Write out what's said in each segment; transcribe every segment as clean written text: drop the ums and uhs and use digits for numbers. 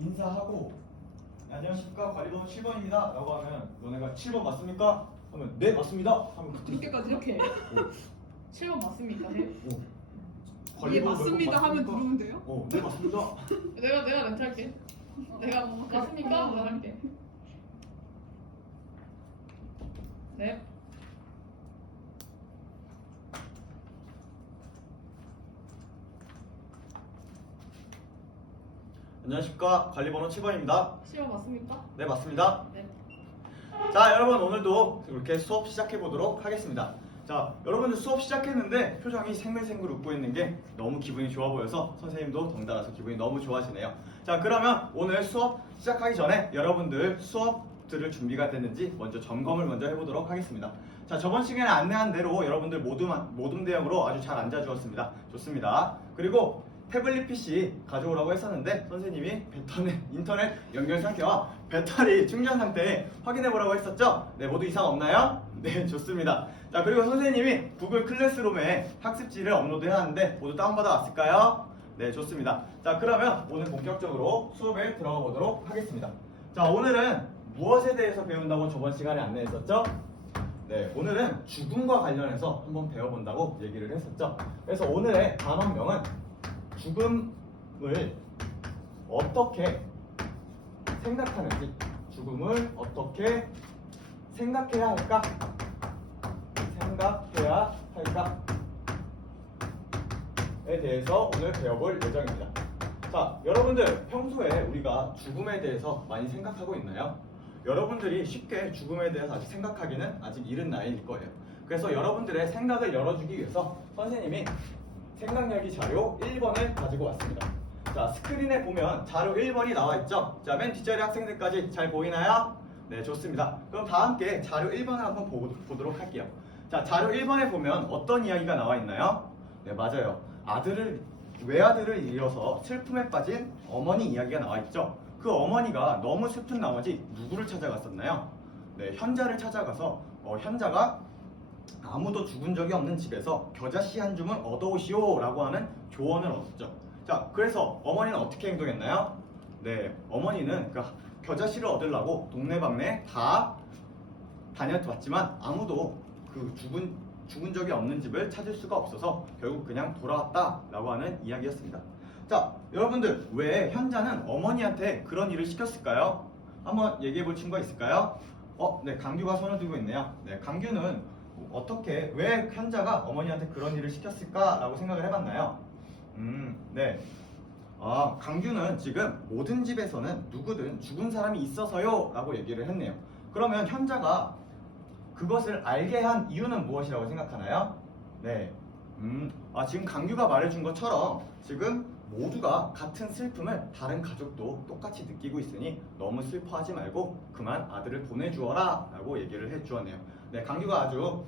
인사하고 안녕하십니까 관리번호 7번입니다 라고 하면 너네가 7번 맞습니까? 하면 네 맞습니다 하면 그때 그렇게까지 이렇게 7번 맞습니까? 해? 오. 예 관리번호 맞습니다 몇 번 하면 누르면 돼요? 네 맞습니다. 내가 멘트 할게. 내가 맞습니까? 내가 할게. 네. 안녕하십니까 관리번호 7번입니다. 7번 맞습니까? 네 맞습니다. 네. 자 여러분 오늘도 이렇게 수업 시작해 보도록 하겠습니다. 자 여러분들 수업 시작했는데 표정이 생글생글 웃고 있는 게 너무 기분이 좋아 보여서 선생님도 덩달아서 기분이 너무 좋아지네요. 자 그러면 오늘 수업 시작하기 전에 여러분들 수업들을 준비가 됐는지 먼저 점검을 먼저 해보도록 하겠습니다. 자 저번 시간에 안내한 대로 여러분들 모둠 대형으로 아주 잘 앉아 주었습니다. 좋습니다. 그리고 태블릿 PC 가져오라고 했었는데 선생님이 인터넷 연결 상태와 배터리 충전 상태 확인해 보라고 했었죠? 네, 모두 이상 없나요? 네, 좋습니다. 자, 그리고 선생님이 구글 클래스룸에 학습지를 업로드해야 하는데 모두 다운받아 왔을까요? 네, 좋습니다. 자, 그러면 오늘 본격적으로 수업에 들어가 보도록 하겠습니다. 자, 오늘은 무엇에 대해서 배운다고 저번 시간에 안내했었죠? 네, 오늘은 죽음과 관련해서 한번 배워본다고 얘기를 했었죠? 그래서 오늘의 단원명은 죽음을 어떻게 생각하는지, 죽음을 어떻게 생각해야 할까? 에 대해서 오늘 배워볼 예정입니다. 자, 여러분들 평소에 우리가 죽음에 대해서 많이 생각하고 있나요? 여러분들이 쉽게 죽음에 대해서 아직 생각하기는 아직 이른 나이일 거예요. 그래서 여러분들의 생각을 열어주기 위해서 선생님이 생각열기 자료 1번을 가지고 왔습니다. 자, 스크린에 보면 자료 1번이 나와 있죠? 자, 맨 뒷자리 학생들까지 잘 보이나요? 네, 좋습니다. 그럼 다 함께 자료 1번을 한번 보도록 할게요. 자, 자료 1번에 보면 어떤 이야기가 나와 있나요? 네, 맞아요. 외아들을 잃어서 슬픔에 빠진 어머니 이야기가 나와 있죠? 그 어머니가 너무 슬픈 나머지 누구를 찾아갔었나요? 네, 현자를 찾아가서 현자가 아무도 죽은 적이 없는 집에서 겨자씨 한 줌을 얻어오시오 라고 하는 조언을 얻었죠. 자, 그래서 어머니는 어떻게 행동했나요? 네, 어머니는 그 겨자씨를 얻으려고 동네방네 다 다녀봤지만 아무도 그 죽은 적이 없는 집을 찾을 수가 없어서 결국 그냥 돌아왔다 라고 하는 이야기였습니다. 자, 여러분들 왜 현자는 어머니한테 그런 일을 시켰을까요? 한번 얘기해 볼 친구가 있을까요? 네, 강규가 손을 들고 있네요. 네, 강규는 왜 현자가 어머니한테 그런 일을 시켰을까라고 생각을 해봤나요? 네. 강규는 지금 모든 집에서는 누구든 죽은 사람이 있어서요 라고 얘기를 했네요. 그러면 현자가 그것을 알게 한 이유는 무엇이라고 생각하나요? 네. 지금 강규가 말해준 것처럼 지금 모두가 같은 슬픔을 다른 가족도 똑같이 느끼고 있으니 너무 슬퍼하지 말고 그만 아들을 보내주어라 라고 얘기를 해주었네요. 네, 강규가 아주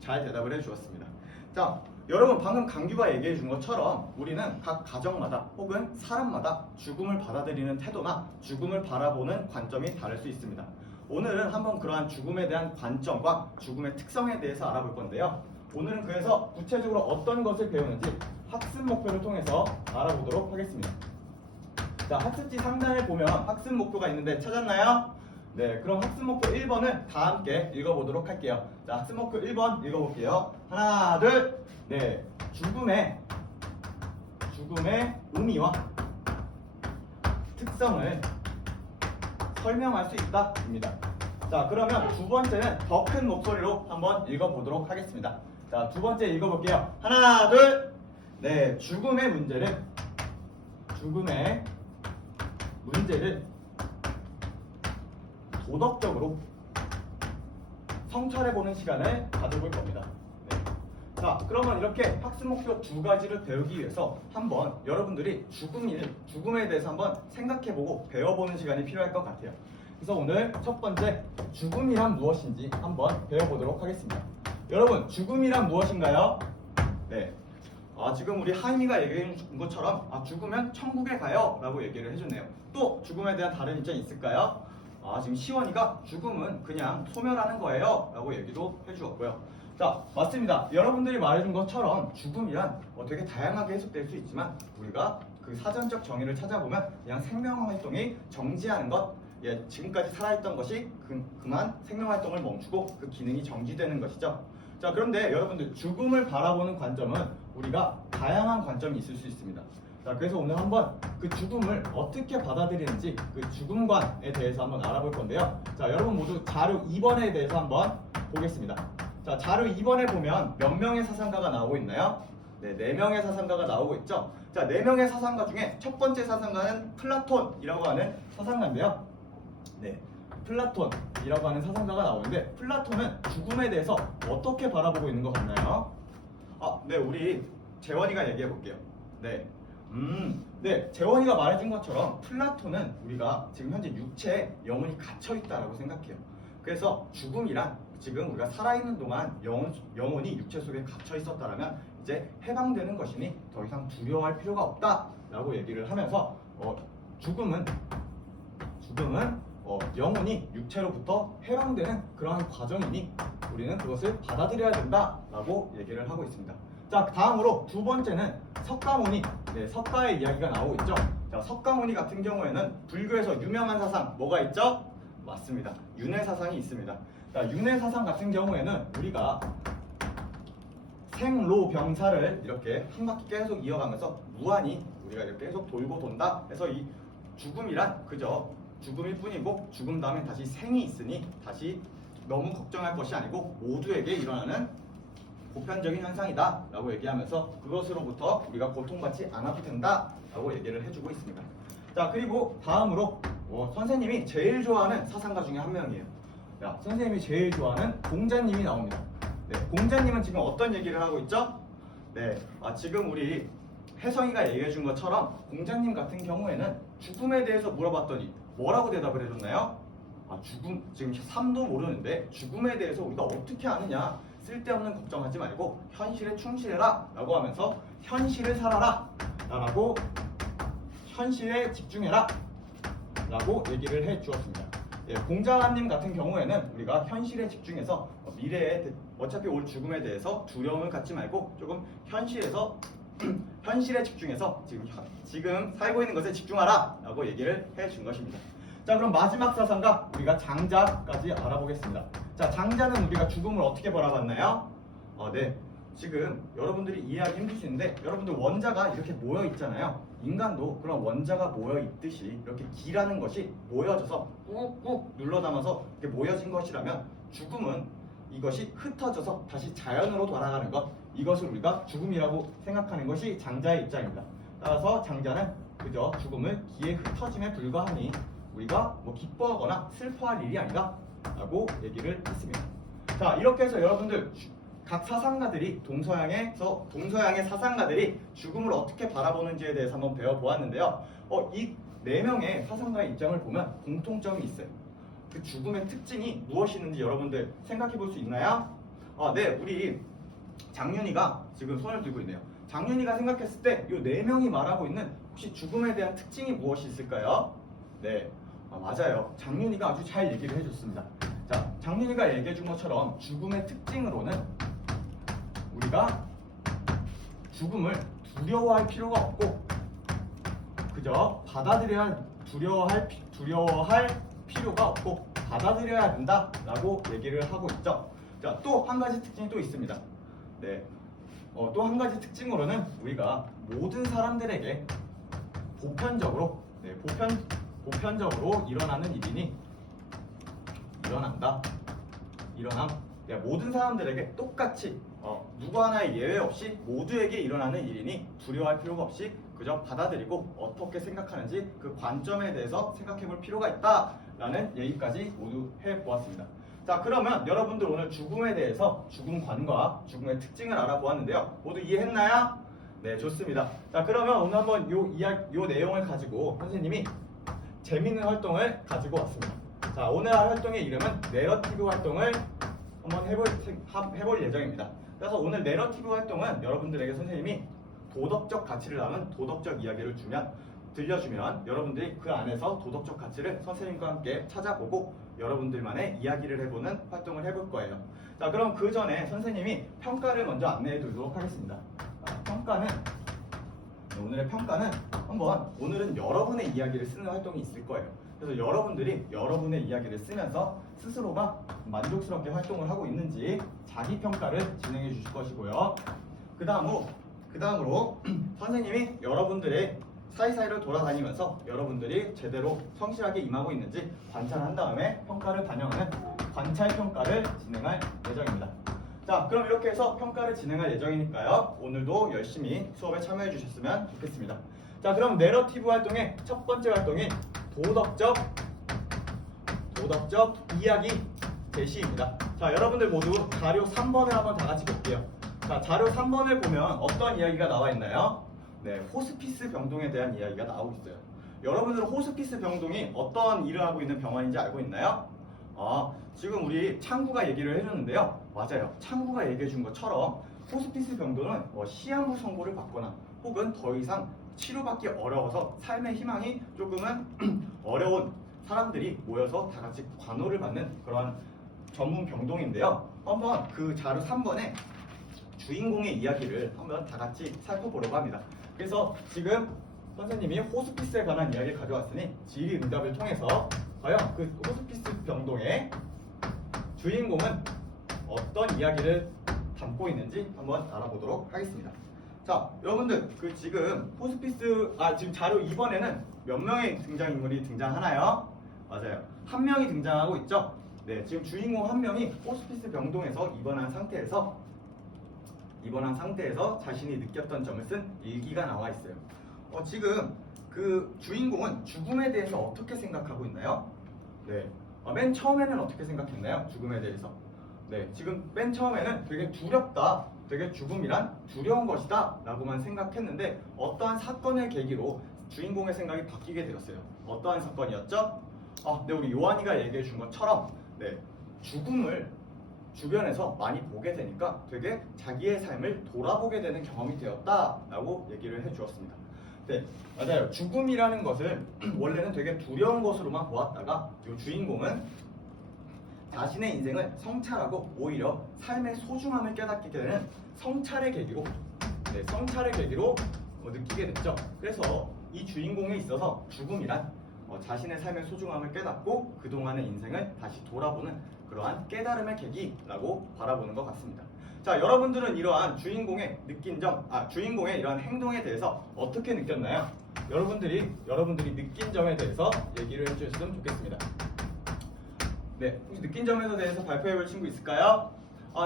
잘 대답을 해주었습니다. 자, 여러분 방금 강규가 얘기해 준 것처럼 우리는 각 가정마다 혹은 사람마다 죽음을 받아들이는 태도나 죽음을 바라보는 관점이 다를 수 있습니다. 오늘은 한번 그러한 죽음에 대한 관점과 죽음의 특성에 대해서 알아볼 건데요. 오늘은 그래서 구체적으로 어떤 것을 배우는지 학습 목표를 통해서 알아보도록 하겠습니다. 자, 학습지 상단에 보면 학습 목표가 있는데 찾았나요? 네, 그럼 학습 목표 1번을 다 함께 읽어보도록 할게요. 자, 학습 목표 1번 읽어볼게요. 하나, 둘, 네, 죽음의 의미와 특성을 설명할 수 있다입니다. 자, 그러면 두 번째는 더 큰 목소리로 한번 읽어보도록 하겠습니다. 자, 두 번째 읽어볼게요. 하나, 둘, 네, 죽음의 문제를 도덕적으로 성찰해보는 시간을 가져볼 겁니다. 네. 자, 그러면 이렇게 학습 목표 두 가지를 배우기 위해서 한번 여러분들이 죽음에 대해서 한번 생각해보고 배워보는 시간이 필요할 것 같아요. 그래서 오늘 첫 번째 죽음이란 무엇인지 한번 배워보도록 하겠습니다. 여러분, 죽음이란 무엇인가요? 네. 지금 우리 하임이가 얘기해 준 것처럼 죽으면 천국에 가요 라고 얘기를 해줬네요. 또 죽음에 대한 다른 입장이 있을까요? 지금 시원이가 죽음은 그냥 소멸하는 거예요 라고 얘기도 해주었고요. 자, 맞습니다. 여러분들이 말해준 것처럼 죽음이란 되게 다양하게 해석될 수 있지만 우리가 그 사전적 정의를 찾아보면 그냥 생명 활동이 정지하는 것, 예, 지금까지 살아있던 것이 그만 생명 활동을 멈추고 그 기능이 정지되는 것이죠. 자, 그런데 여러분들 죽음을 바라보는 관점은 우리가 다양한 관점이 있을 수 있습니다. 자, 그래서 오늘 한번 그 죽음을 어떻게 받아들이는지 그 죽음관에 대해서 한번 알아볼 건데요. 자, 여러분 모두 자료 2번에 대해서 한번 보겠습니다. 자, 자료 2번에 보면 몇 명의 사상가가 나오고 있나요? 네, 4명의 사상가가 나오고 있죠. 자, 4명의 사상가 중에 첫 번째 사상가는 플라톤이라고 하는 사상가인데요. 네, 플라톤이라고 하는 사상가가 나오는데 플라톤은 죽음에 대해서 어떻게 바라보고 있는 것 같나요? 네, 우리 재원이가 얘기해 볼게요. 네. 네, 재원이가 말해준 것처럼 플라톤은 우리가 지금 현재 육체에 영혼이 갇혀 있다라고 생각해요. 그래서 죽음이란 지금 우리가 살아있는 동안 영혼이 육체 속에 갇혀 있었다라면 이제 해방되는 것이니 더 이상 두려워할 필요가 없다라고 얘기를 하면서 죽음은 영혼이 육체로부터 해방되는 그러한 과정이니 우리는 그것을 받아들여야 된다라고 얘기를 하고 있습니다. 자, 다음으로 두 번째는 석가모니, 네, 석가의 이야기가 나오고 있죠. 자, 석가모니 같은 경우에는 불교에서 유명한 사상 뭐가 있죠? 맞습니다. 윤회 사상이 있습니다. 자, 윤회 사상 같은 경우에는 우리가 생로병사를 이렇게 한 바퀴 계속 이어가면서 무한히 우리가 이렇게 계속 돌고 돈다 해서 이 죽음이란 그저 죽음일 뿐이고 죽음 다음에 다시 생이 있으니 다시 너무 걱정할 것이 아니고 모두에게 일어나는 보편적인 현상이다 라고 얘기하면서 그것으로부터 우리가 고통받지 않아도 된다 라고 얘기를 해주고 있습니다. 자, 그리고 다음으로 선생님이 제일 좋아하는 사상가 중에 한 명이에요. 자, 선생님이 제일 좋아하는 공자님이 나옵니다. 네, 공자님은 지금 어떤 얘기를 하고 있죠? 네, 지금 우리 혜성이가 얘기해 준 것처럼 공자님 같은 경우에는 죽음에 대해서 물어봤더니 뭐라고 대답을 해줬나요? 죽음, 지금 삶도 모르는데 죽음에 대해서 우리가 어떻게 아느냐, 쓸데없는 걱정하지 말고 현실에 충실해라 라고 하면서 현실을 살아라 라고, 현실에 집중해라 라고 얘기를 해 주었습니다. 예, 공자님 같은 경우에는 우리가 현실에 집중해서 미래에 어차피 올 죽음에 대해서 두려움을 갖지 말고 조금 현실에 집중해서 지금 살고 있는 것에 집중하라 라고 얘기를 해 준 것입니다. 자, 그럼 마지막 사상가 우리가 장자까지 알아보겠습니다. 자, 장자는 우리가 죽음을 어떻게 바라봤나요? 네, 지금 여러분들이 이해하기 힘들 수 있는데 여러분들 원자가 이렇게 모여 있잖아요. 인간도 그런 원자가 모여 있듯이 이렇게 기라는 것이 모여져서 꾹꾹 눌러 담아서 이렇게 모여진 것이라면 죽음은 이것이 흩어져서 다시 자연으로 돌아가는 것, 이것을 우리가 죽음이라고 생각하는 것이 장자의 입장입니다. 따라서 장자는 그저 죽음을 기의 흩어짐에 불과하니 우리가 기뻐하거나 슬퍼할 일이 아니다 라고 얘기를 했습니다. 자, 이렇게 해서 여러분들 각 사상가들이 동서양의 사상가들이 죽음을 어떻게 바라보는지에 대해서 한번 배워보았는데요. 이 4명의 사상가의 입장을 보면 공통점이 있어요. 그 죽음의 특징이 무엇이는지 여러분들 생각해 볼 수 있나요? 네, 우리 장윤이가 지금 손을 들고 있네요. 장윤이가 생각했을 때 이 4명이 말하고 있는 혹시 죽음에 대한 특징이 무엇이 있을까요? 네, 맞아요. 장윤이가 아주 잘 얘기를 해줬습니다. 자, 장윤이가 얘기해 준 것처럼 죽음의 특징으로는 우리가 죽음을 두려워할 필요가 없고 그저 두려워할 필요가 없고 받아들여야 된다라고 얘기를 하고 있죠. 자, 또 한 가지 특징이 또 있습니다. 네, 또 한 가지 특징으로는 우리가 모든 사람들에게 보편적으로 일어나는 일이니 모든 사람들에게 똑같이 누구 하나의 예외 없이 모두에게 일어나는 일이니 두려워할 필요가 없이 그저 받아들이고 어떻게 생각하는지 그 관점에 대해서 생각해 볼 필요가 있다라는 얘기까지 모두 해보았습니다. 자, 그러면 여러분들 오늘 죽음에 대해서 죽음관과 죽음의 특징을 알아보았는데요. 모두 이해했나요? 네, 좋습니다. 자, 그러면 오늘 한번 요 내용을 가지고 선생님이 재미있는 활동을 가지고 왔습니다. 자, 오늘 할 활동의 이름은 내러티브 활동을 한번 해볼 예정입니다. 그래서 오늘 내러티브 활동은 여러분들에게 선생님이 도덕적 가치를 담은 도덕적 이야기를 주면 들려주면 여러분들이 그 안에서 도덕적 가치를 선생님과 함께 찾아보고 여러분들만의 이야기를 해보는 활동을 해볼 거예요. 자, 그럼 그 전에 선생님이 평가를 먼저 안내해 드리도록 하겠습니다. 오늘의 평가는 오늘은 여러분의 이야기를 쓰는 활동이 있을 거예요. 그래서 여러분들이 여러분의 이야기를 쓰면서 스스로가 만족스럽게 활동을 하고 있는지 자기 평가를 진행해 주실 것이고요. 그 다음으로 선생님이 여러분들의 사이사이를 돌아다니면서 여러분들이 제대로 성실하게 임하고 있는지 관찰한 다음에 평가를 반영하는 관찰 평가를 진행할 예정입니다. 자, 그럼 이렇게 해서 평가를 진행할 예정이니까요. 오늘도 열심히 수업에 참여해 주셨으면 좋겠습니다. 자, 그럼 내러티브 활동의 첫 번째 활동인 도덕적 이야기 제시입니다. 자, 여러분들 모두 자료 3번을 한번 다 같이 볼게요. 자, 자료 3번을 보면 어떤 이야기가 나와 있나요? 네, 호스피스 병동에 대한 이야기가 나오고 있어요. 여러분들은 호스피스 병동이 어떤 일을 하고 있는 병원인지 알고 있나요? 지금 우리 창구가 얘기를 해줬는데요. 맞아요. 창구가 얘기해 준 것처럼 호스피스 병동은 시한부 선고를 받거나 혹은 더 이상 치료받기 어려워서 삶의 희망이 조금은 어려운 사람들이 모여서 다 같이 관호를 받는 그런 전문 병동인데요. 한번 그 자료 3번에 주인공의 이야기를 한번 다 같이 살펴보려고 합니다. 그래서 지금 선생님이 호스피스에 관한 이야기를 가져왔으니 질의응답을 통해서 과연 그 호스피스 병동의 주인공은 어떤 이야기를 담고 있는지 한번 알아보도록 하겠습니다. 자, 여러분들 지금 지금 자료 2번에는 몇 명의 등장인물이 등장하나요? 맞아요. 한 명이 등장하고 있죠? 네, 지금 주인공 한 명이 호스피스 병동에서 입원한 상태에서 자신이 느꼈던 점을 쓴 일기가 나와 있어요. 지금 그 주인공은 죽음에 대해서 어떻게 생각하고 있나요? 네, 맨 처음에는 어떻게 생각했나요? 죽음에 대해서. 네, 지금 맨 처음에는 되게 두렵다, 되게 죽음이란 두려운 것이다 라고만 생각했는데 어떠한 사건을 계기로 주인공의 생각이 바뀌게 되었어요. 어떠한 사건이었죠? 네, 우리 요한이가 얘기해 준 것처럼 죽음을 주변에서 많이 보게 되니까 되게 자기의 삶을 돌아보게 되는 경험이 되었다라고 얘기를 해주었습니다. 네, 맞아요. 죽음이라는 것을 원래는 되게 두려운 것으로만 보았다가 이 주인공은 자신의 인생을 성찰하고 오히려 삶의 소중함을 깨닫게 되는 성찰의 계기로 느끼게 됐죠. 그래서 이 주인공에 있어서 죽음이란 자신의 삶의 소중함을 깨닫고 그동안의 인생을 다시 돌아보는 그러한 깨달음의 계기라고 바라보는 것 같습니다. 자, 여러분들은 이러한 주인공의 주인공의 이러한 행동에 대해서 어떻게 느꼈나요? 여러분들이 느낀 점에 대해서 얘기를 해주셨으면 좋겠습니다. 네, 혹시 느낀 점에 대해서 발표해볼 친구 있을까요?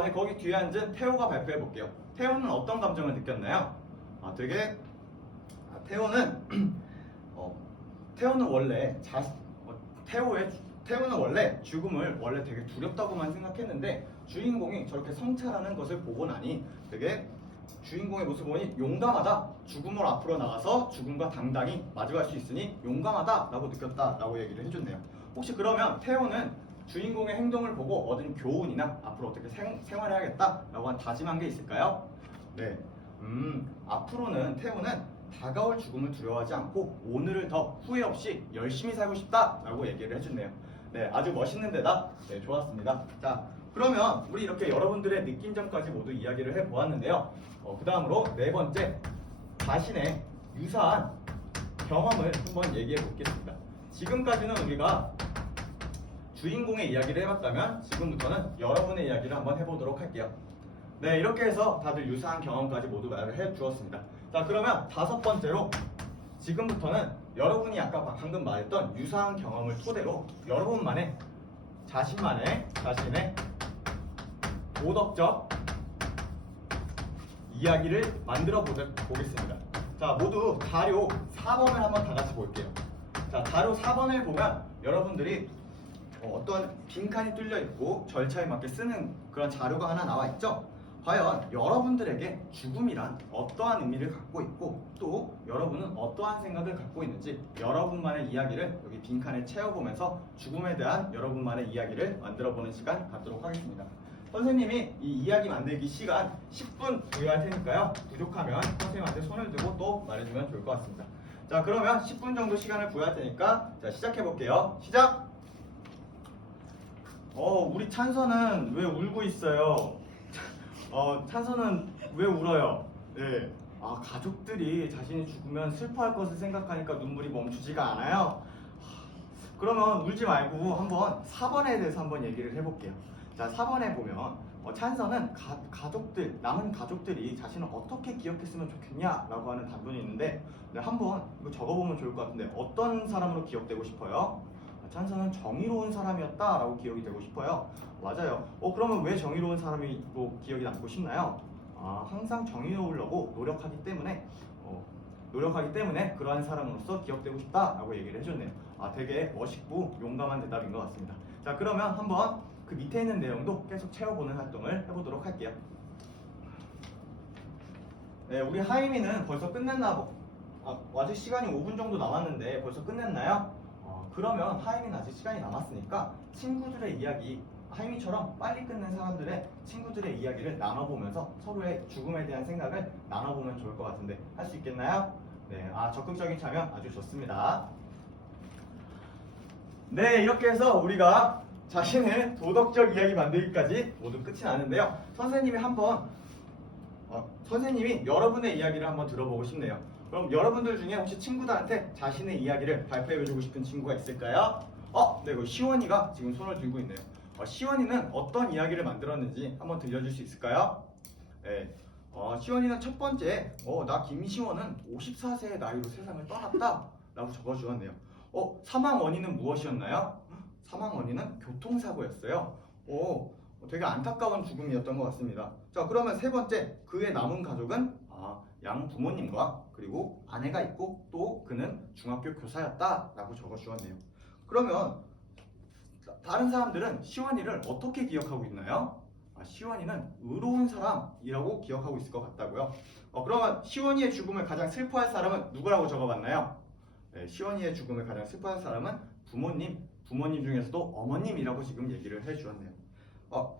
네, 거기 뒤에 앉은 태호가 발표해 볼게요. 태호는 어떤 감정을 느꼈나요? 태호는 원래 죽음을 되게 두렵다고만 생각했는데 주인공이 저렇게 성찰하는 것을 보고 나니 되게 주인공의 모습을 보니 용감하다, 죽음을 앞으로 나가서 죽음과 당당히 마주할 수 있으니 용감하다라고 느꼈다라고 얘기를 해줬네요. 혹시 그러면 태호는 주인공의 행동을 보고 얻은 교훈이나 앞으로 어떻게 생활해야겠다라고 한 다짐한 게 있을까요? 네, 앞으로는 태호는 다가올 죽음을 두려워하지 않고 오늘을 더 후회 없이 열심히 살고 싶다라고 얘기를 해줬네요. 네, 아주 멋있는 대답. 네, 좋았습니다. 자, 그러면 우리 이렇게 여러분들의 느낀 점까지 모두 이야기를 해보았는데요. 그 다음으로 네 번째, 자신의 유사한 경험을 한번 얘기해 보겠습니다. 지금까지는 우리가 주인공의 이야기를 해봤다면 지금부터는 여러분의 이야기를 한번 해보도록 할게요. 네, 이렇게 해서 다들 유사한 경험까지 모두 말을 해주었습니다. 자, 그러면 다섯 번째로 지금부터는 여러분이 아까 방금 말했던 유사한 경험을 토대로 여러분만의 자신의 도덕적 이야기를 만들어 보겠습니다. 자, 모두 자료 4번을 한번 다 같이 볼게요. 자, 자료 4번을 보면 여러분들이 어떤 빈칸이 뚫려 있고 절차에 맞게 쓰는 그런 자료가 하나 나와 있죠? 과연 여러분들에게 죽음이란 어떠한 의미를 갖고 있고 또 여러분은 어떠한 생각을 갖고 있는지 여러분만의 이야기를 여기 빈칸에 채워보면서 죽음에 대한 여러분만의 이야기를 만들어보는 시간 갖도록 하겠습니다. 선생님이 이 이야기 만들기 시간 10분 부여할 테니까요. 부족하면 선생님한테 손을 들고 또 말해주면 좋을 것 같습니다. 자, 그러면 10분 정도 시간을 부여할 테니까 자, 시작해 볼게요. 시작! 우리 찬서는 왜 울고 있어요? 찬서는 왜 울어요? 네. 가족들이 자신이 죽으면 슬퍼할 것을 생각하니까 눈물이 멈추지가 않아요. 그러면 울지 말고 한번 4번에 대해서 한번 얘기를 해볼게요. 자, 4번에 보면 찬서는 가족들, 남은 가족들이 자신을 어떻게 기억했으면 좋겠냐라고 하는 답변이 있는데 네, 한번 이거 적어보면 좋을 것 같은데 어떤 사람으로 기억되고 싶어요? 찬서는 정의로운 사람이었다라고 기억이 되고 싶어요. 맞아요. 그러면 왜 정의로운 사람으로 기억이 남고 싶나요? 항상 정의로우려고 노력하기 때문에 그러한 사람으로서 기억되고 싶다라고 얘기를 해줬네요. 되게 멋있고 용감한 대답인 것 같습니다. 자, 그러면 한번 그 밑에 있는 내용도 계속 채워보는 활동을 해보도록 할게요. 네, 우리 하이미는 벌써 끝냈나 아직 시간이 5분 정도 남았는데 벌써 끝냈나요? 그러면 하이미는 아직 시간이 남았으니까 친구들의 이야기, 하이미처럼 빨리 끝낸 사람들의 친구들의 이야기를 나눠보면서 서로의 죽음에 대한 생각을 나눠보면 좋을 것 같은데 할 수 있겠나요? 네, 적극적인 참여 아주 좋습니다. 네, 이렇게 해서 우리가 자신의 도덕적 이야기 만들기까지 모두 끝이 나는데요. 선생님이 여러분의 이야기를 한번 들어보고 싶네요. 그럼 여러분들 중에 혹시 친구들한테 자신의 이야기를 발표해주고 싶은 친구가 있을까요? 네, 시원이가 지금 손을 들고 있네요. 시원이는 어떤 이야기를 만들었는지 한번 들려줄 수 있을까요? 네, 시원이는 첫 번째, 나 김시원은 54세의 나이로 세상을 떠났다 라고 적어주었네요. 사망 원인은 무엇이었나요? 사망 원인은 교통사고였어요. 되게 안타까운 죽음이었던 것 같습니다. 자, 그러면 세 번째, 그의 남은 가족은 양 부모님과 그리고 아내가 있고 또 그는 중학교 교사였다 라고 적어주었네요. 그러면 다른 사람들은 시원이를 어떻게 기억하고 있나요? 시원이는 의로운 사람이라고 기억하고 있을 것 같다고요. 그러면 시원이의 죽음을 가장 슬퍼할 사람은 누구라고 적어봤나요? 네, 시원이의 죽음을 가장 슬퍼할 사람은 부모님 중에서도 어머님이라고 지금 얘기를 해주었네요.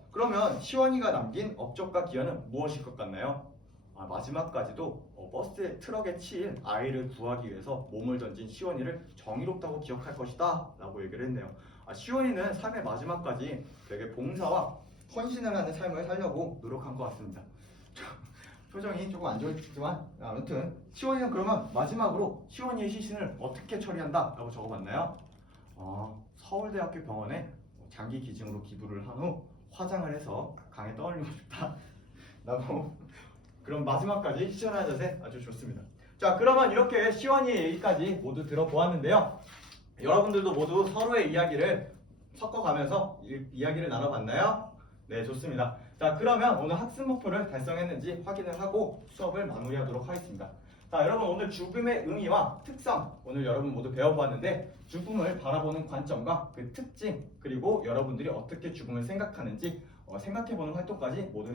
그러면 시원이가 남긴 업적과 기여는 무엇일 것 같나요? 마지막까지도 버스에 트럭에 치인 아이를 구하기 위해서 몸을 던진 시원이를 정의롭다고 기억할 것이다 라고 얘기를 했네요. 시원이는 삶의 마지막까지 되게 봉사와 헌신을 하는 삶을 살려고 노력한 것 같습니다. 표정이 조금 안 좋지만 아무튼 시원이는 그러면 마지막으로 시원이의 시신을 어떻게 처리한다 라고 적어봤나요? 서울대학교 병원에 장기 기증으로 기부를 한 후 화장을 해서 강에 떠올리고 싶다 라고. 그럼 마지막까지 시원한 자세 아주 좋습니다. 자, 그러면 이렇게 시원이의 얘기까지 모두 들어보았는데요. 여러분들도 모두 서로의 이야기를 섞어가면서 이야기를 나눠봤나요? 네, 좋습니다. 자, 그러면 오늘 학습 목표를 달성했는지 확인을 하고 수업을 마무리하도록 하겠습니다. 자, 여러분 오늘 죽음의 의미와 특성 오늘 여러분 모두 배워보았는데 죽음을 바라보는 관점과 그 특징 그리고 여러분들이 어떻게 죽음을 생각하는지 생각해보는 활동까지 모두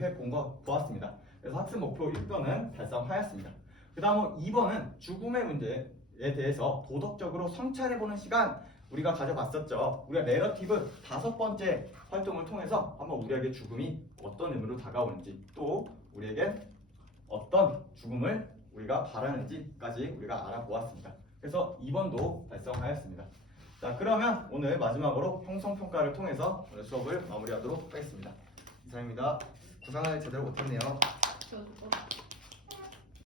보았습니다. 그래서 학습 목표 1번은 달성하였습니다. 그 다음 2번은 죽음의 문제에 대해서 도덕적으로 성찰해보는 시간 우리가 가져봤었죠. 우리가 내러티브 5번째 활동을 통해서 한번 우리에게 죽음이 어떤 의미로 다가오는지 또 우리에게 어떤 죽음을 우리가 바라는지까지 우리가 알아보았습니다. 그래서 2번도 달성하였습니다. 자, 그러면 오늘 마지막으로 형성평가를 통해서 오늘 수업을 마무리하도록 하겠습니다. 이상입니다. 구상을 제대로 못했네요. 저